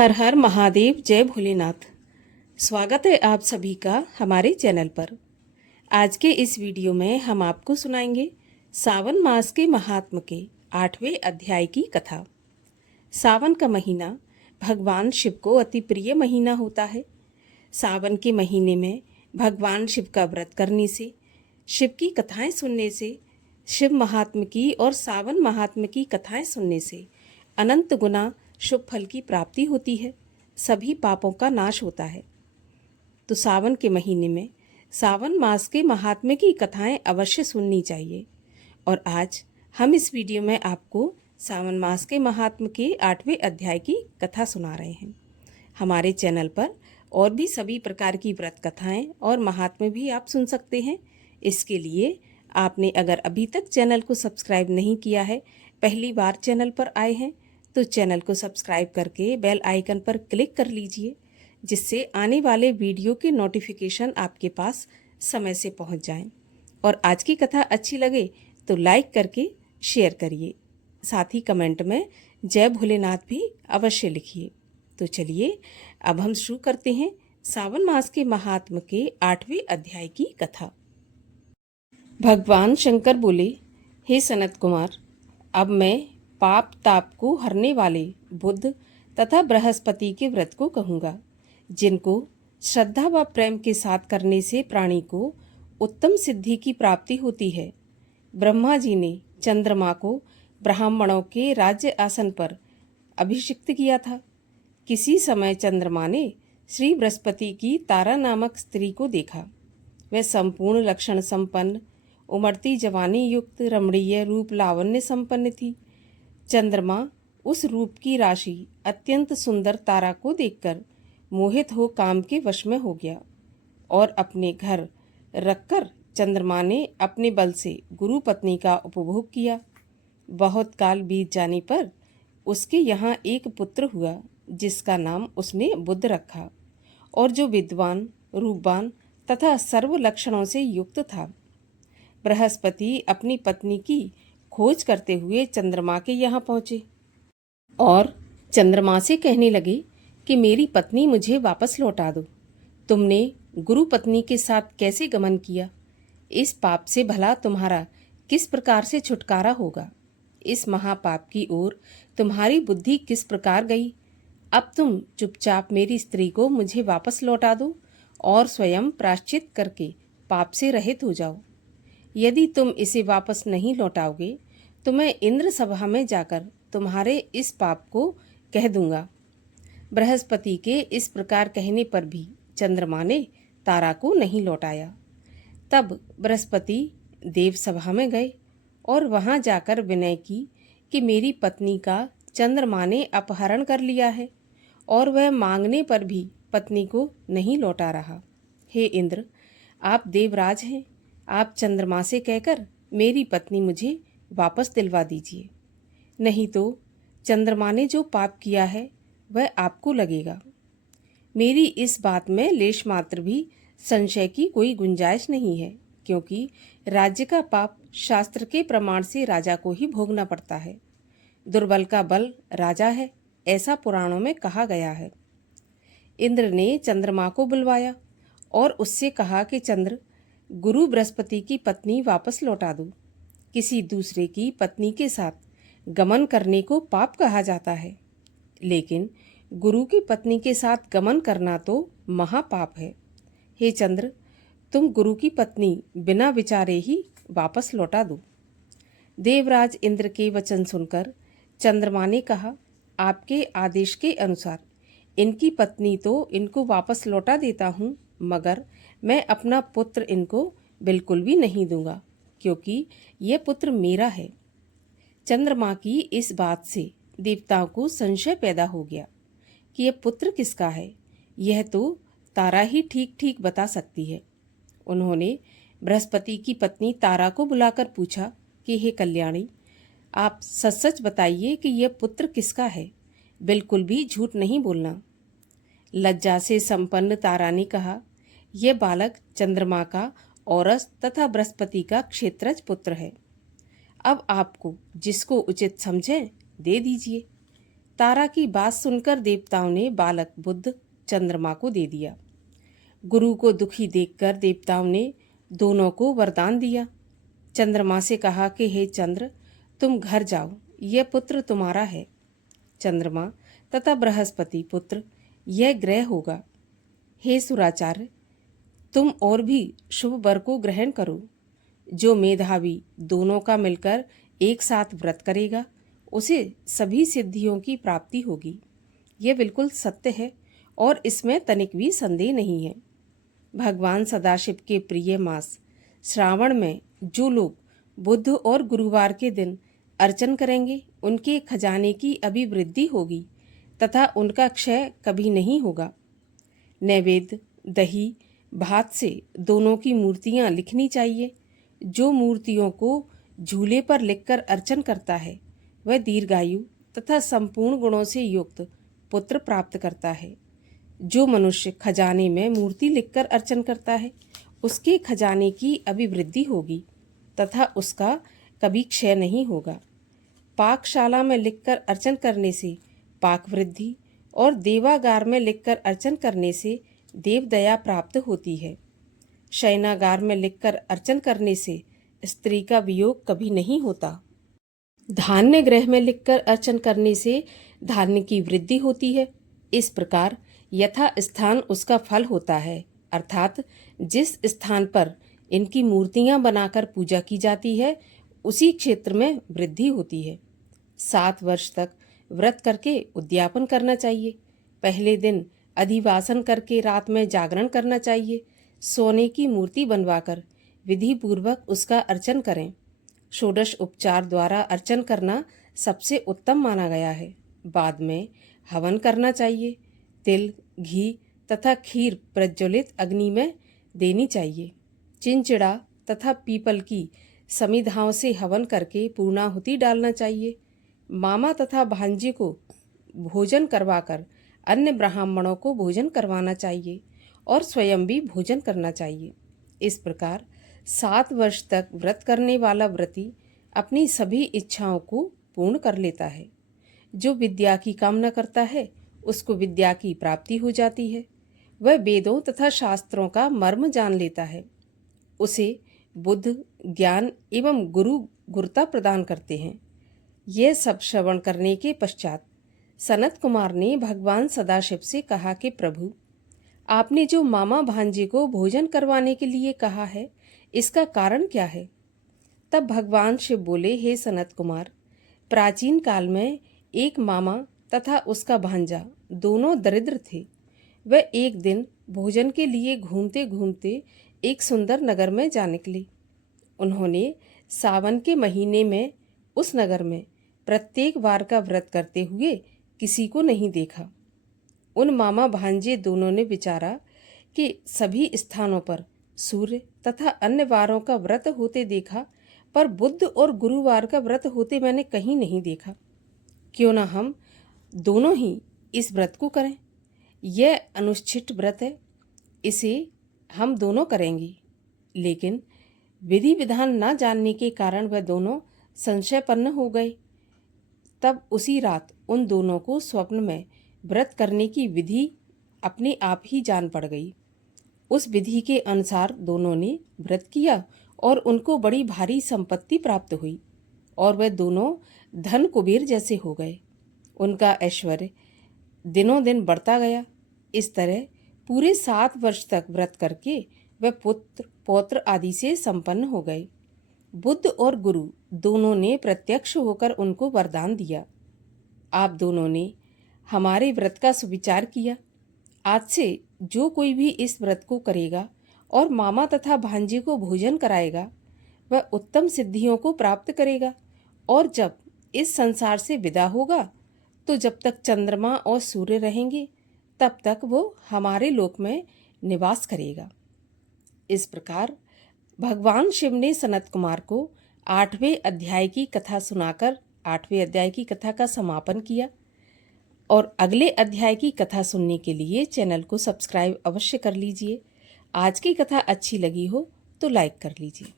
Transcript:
हर हर महादेव, जय भोलेनाथ। स्वागत है आप सभी का हमारे चैनल पर। आज के इस वीडियो में हम आपको सुनाएंगे सावन मास के महात्म के 8वें अध्याय की कथा। सावन का महीना भगवान शिव को अति प्रिय महीना होता है। सावन के महीने में भगवान शिव का व्रत करने से, शिव की कथाएं सुनने से, शिव महात्म की और सावन महात्म की कथाएं सुनने से अनंत गुना शुभ फल की प्राप्ति होती है, सभी पापों का नाश होता है। तो सावन के महीने में सावन मास के महात्म्य की कथाएं अवश्य सुननी चाहिए। और आज हम इस वीडियो में आपको सावन मास के महात्म्य के 8वें अध्याय की कथा सुना रहे हैं। हमारे चैनल पर और भी सभी प्रकार की व्रत कथाएं और महात्म्य भी आप सुन सकते हैं। इसके लिए आपने अगर अभी तक चैनल को सब्सक्राइब नहीं किया है, पहली बार चैनल पर आए हैं, तो चैनल को सब्सक्राइब करके बेल आइकन पर क्लिक कर लीजिए, जिससे आने वाले वीडियो के नोटिफिकेशन आपके पास समय से पहुंच जाएं। और आज की कथा अच्छी लगे तो लाइक करके शेयर करिए, साथ ही कमेंट में जय भोलेनाथ भी अवश्य लिखिए। तो चलिए अब हम शुरू करते हैं सावन मास के महात्म के 8वें अध्याय की कथा। भगवान शंकर बोले, हे सनत कुमार, अब मैं पाप ताप को हरने वाले बुध तथा बृहस्पति के व्रत को कहूँगा, जिनको श्रद्धा व प्रेम के साथ करने से प्राणी को उत्तम सिद्धि की प्राप्ति होती है। ब्रह्मा जी ने चंद्रमा को ब्राह्मणों के राज्य आसन पर अभिषिक्त किया था। किसी समय चंद्रमा ने श्री बृहस्पति की तारा नामक स्त्री को देखा। वह संपूर्ण लक्षण संपन्न, उमड़ती जवानी युक्त, रमणीय रूप लावण्य संपन्न थी। चंद्रमा उस रूप की राशि अत्यंत सुंदर तारा को देखकर मोहित हो काम के वश में हो गया और अपने घर रखकर चंद्रमा ने अपने बल से गुरु पत्नी का उपभोग किया। बहुत काल बीत जाने पर उसके यहाँ एक पुत्र हुआ, जिसका नाम उसने बुध रखा, और जो विद्वान, रूपवान तथा सर्व लक्षणों से युक्त था। बृहस्पति अपनी पत्नी की खोज करते हुए चंद्रमा के यहाँ पहुँचे और चंद्रमा से कहने लगे कि मेरी पत्नी मुझे वापस लौटा दो। तुमने गुरु पत्नी के साथ कैसे गमन किया? इस पाप से भला तुम्हारा किस प्रकार से छुटकारा होगा? इस महापाप की ओर तुम्हारी बुद्धि किस प्रकार गई? अब तुम चुपचाप मेरी स्त्री को मुझे वापस लौटा दो और स्वयं प्रायश्चित करके पाप से रहित हो जाओ। यदि तुम इसे वापस नहीं लौटाओगे तो मैं इंद्र सभा में जाकर तुम्हारे इस पाप को कह दूंगा। बृहस्पति के इस प्रकार कहने पर भी चंद्रमा ने तारा को नहीं लौटाया। तब बृहस्पति देव सभा में गए और वहां जाकर विनय की कि मेरी पत्नी का चंद्रमा ने अपहरण कर लिया है और वह मांगने पर भी पत्नी को नहीं लौटा रहा। हे इंद्र, आप देवराज हैं, आप चंद्रमा से कहकर मेरी पत्नी मुझे वापस दिलवा दीजिए, नहीं तो चंद्रमा ने जो पाप किया है वह आपको लगेगा। मेरी इस बात में लेश मात्र भी संशय की कोई गुंजाइश नहीं है, क्योंकि राज्य का पाप शास्त्र के प्रमाण से राजा को ही भोगना पड़ता है। दुर्बल का बल राजा है, ऐसा पुराणों में कहा गया है। इंद्र ने चंद्रमा को बुलवाया और उससे कहा कि चंद्र, गुरु बृहस्पति की पत्नी वापस लौटा दो। किसी दूसरे की पत्नी के साथ गमन करने को पाप कहा जाता है, लेकिन गुरु की पत्नी के साथ गमन करना तो महापाप है। हे चंद्र, तुम गुरु की पत्नी बिना विचारे ही वापस लौटा दो। देवराज इंद्र के वचन सुनकर चंद्रमा ने कहा, आपके आदेश के अनुसार इनकी पत्नी तो इनको वापस लौटा देता हूँ, मगर मैं अपना पुत्र इनको बिल्कुल भी नहीं दूंगा, क्योंकि यह पुत्र मेरा है। चंद्रमा की इस बात से देवताओं को संशय पैदा हो गया कि यह पुत्र किसका है। यह तो तारा ही ठीक ठीक बता सकती है। उन्होंने बृहस्पति की पत्नी तारा को बुलाकर पूछा कि हे कल्याणी, आप सच सच बताइए कि यह पुत्र किसका है, बिल्कुल भी झूठ नहीं बोलना। लज्जा से संपन्न तारा ने कहा, यह बालक चंद्रमा का औरस तथा बृहस्पति का क्षेत्रज पुत्र है। अब आपको जिसको उचित समझे दे दीजिए। तारा की बात सुनकर देवताओं ने बालक बुध चंद्रमा को दे दिया। गुरु को दुखी देखकर देवताओं ने दोनों को वरदान दिया। चंद्रमा से कहा कि हे चंद्र, तुम घर जाओ, यह पुत्र तुम्हारा है। चंद्रमा तथा बृहस्पति पुत्र, यह ग्रह होगा। हे सुराचार्य, तुम और भी शुभ वर को ग्रहण करो। जो मेधावी दोनों का मिलकर एक साथ व्रत करेगा, उसे सभी सिद्धियों की प्राप्ति होगी। यह बिल्कुल सत्य है और इसमें तनिक भी संदेह नहीं है। भगवान सदाशिव के प्रिय मास श्रावण में जो लोग बुध और गुरुवार के दिन अर्चन करेंगे, उनके खजाने की अभिवृद्धि होगी तथा उनका क्षय कभी नहीं होगा। नैवेद्य, दही, भात से दोनों की मूर्तियां लिखनी चाहिए। जो मूर्तियों को झूले पर लिखकर अर्चन करता है, वह दीर्घायु तथा संपूर्ण गुणों से युक्त पुत्र प्राप्त करता है। जो मनुष्य खजाने में मूर्ति लिखकर अर्चन करता है, उसके खजाने की अभिवृद्धि होगी तथा उसका कभी क्षय नहीं होगा। पाकशाला में लिखकर अर्चन करने से पाक वृद्धि और देवागार में लिखकर अर्चन करने से देवदया प्राप्त होती है। शयनागार में लिखकर अर्चन करने से स्त्री का वियोग कभी नहीं होता। धान्य गृह में लिखकर अर्चन करने से धान्य की वृद्धि होती है। इस प्रकार यथा स्थान उसका फल होता है, अर्थात जिस स्थान पर इनकी मूर्तियां बनाकर पूजा की जाती है, उसी क्षेत्र में वृद्धि होती है। 7 वर्ष तक व्रत करके उद्यापन करना चाहिए। पहले दिन अधिवासन करके रात में जागरण करना चाहिए। सोने की मूर्ति बनवाकर विधि पूर्वक उसका अर्चन करें। षोडश उपचार द्वारा अर्चन करना सबसे उत्तम माना गया है। बाद में हवन करना चाहिए। तिल, घी तथा खीर प्रज्वलित अग्नि में देनी चाहिए। चिंचिड़ा तथा पीपल की समिधाओं से हवन करके पूर्णाहुति डालना चाहिए। मामा तथा भांजे को भोजन करवाकर अन्य ब्राह्मणों को भोजन करवाना चाहिए और स्वयं भी भोजन करना चाहिए। इस प्रकार 7 वर्ष तक व्रत करने वाला व्रती अपनी सभी इच्छाओं को पूर्ण कर लेता है। जो विद्या की कामना करता है, उसको विद्या की प्राप्ति हो जाती है। वह वेदों तथा शास्त्रों का मर्म जान लेता है। उसे बुद्ध, ज्ञान एवं गुरु गुरुता प्रदान करते हैं। यह सब श्रवण करने के पश्चात सनत कुमार ने भगवान सदाशिव से कहा कि प्रभु, आपने जो मामा भांजे को भोजन करवाने के लिए कहा है, इसका कारण क्या है? तब भगवान शिव बोले, हे सनत कुमार, प्राचीन काल में एक मामा तथा उसका भांजा दोनों दरिद्र थे। वह एक दिन भोजन के लिए घूमते घूमते एक सुंदर नगर में जा निकले। उन्होंने सावन के महीने में उस नगर में प्रत्येक वार का व्रत करते हुए किसी को नहीं देखा। उन मामा भांजे दोनों ने विचारा कि सभी स्थानों पर सूर्य तथा अन्य वारों का व्रत होते देखा, पर बुध और गुरुवार का व्रत होते मैंने कहीं नहीं देखा। क्यों ना हम दोनों ही इस व्रत को करें। यह अनुष्ठित व्रत है, इसे हम दोनों करेंगे। लेकिन विधि विधान न जानने के कारण वह दोनों संशयपन्न हो गए। तब उसी रात उन दोनों को स्वप्न में व्रत करने की विधि अपने आप ही जान पड़ गई। उस विधि के अनुसार दोनों ने व्रत किया और उनको बड़ी भारी संपत्ति प्राप्त हुई और वह दोनों धन कुबेर जैसे हो गए। उनका ऐश्वर्य दिनों दिन बढ़ता गया। इस तरह पूरे 7 वर्ष तक व्रत करके वह पुत्र पौत्र आदि से संपन्न हो गए। बुद्ध और गुरु दोनों ने प्रत्यक्ष होकर उनको वरदान दिया। आप दोनों ने हमारे व्रत का सुविचार किया। आज से जो कोई भी इस व्रत को करेगा और मामा तथा भांजे को भोजन कराएगा, वह उत्तम सिद्धियों को प्राप्त करेगा और जब इस संसार से विदा होगा, तो जब तक चंद्रमा और सूर्य रहेंगे, तब तक वो हमारे लोक में निवास करेगा। इस प्रकार भगवान शिव ने सनत कुमार को 8वें अध्याय की कथा सुनाकर 8वें अध्याय की कथा का समापन किया। और अगले अध्याय की कथा सुनने के लिए चैनल को सब्सक्राइब अवश्य कर लीजिए। आज की कथा अच्छी लगी हो तो लाइक कर लीजिए।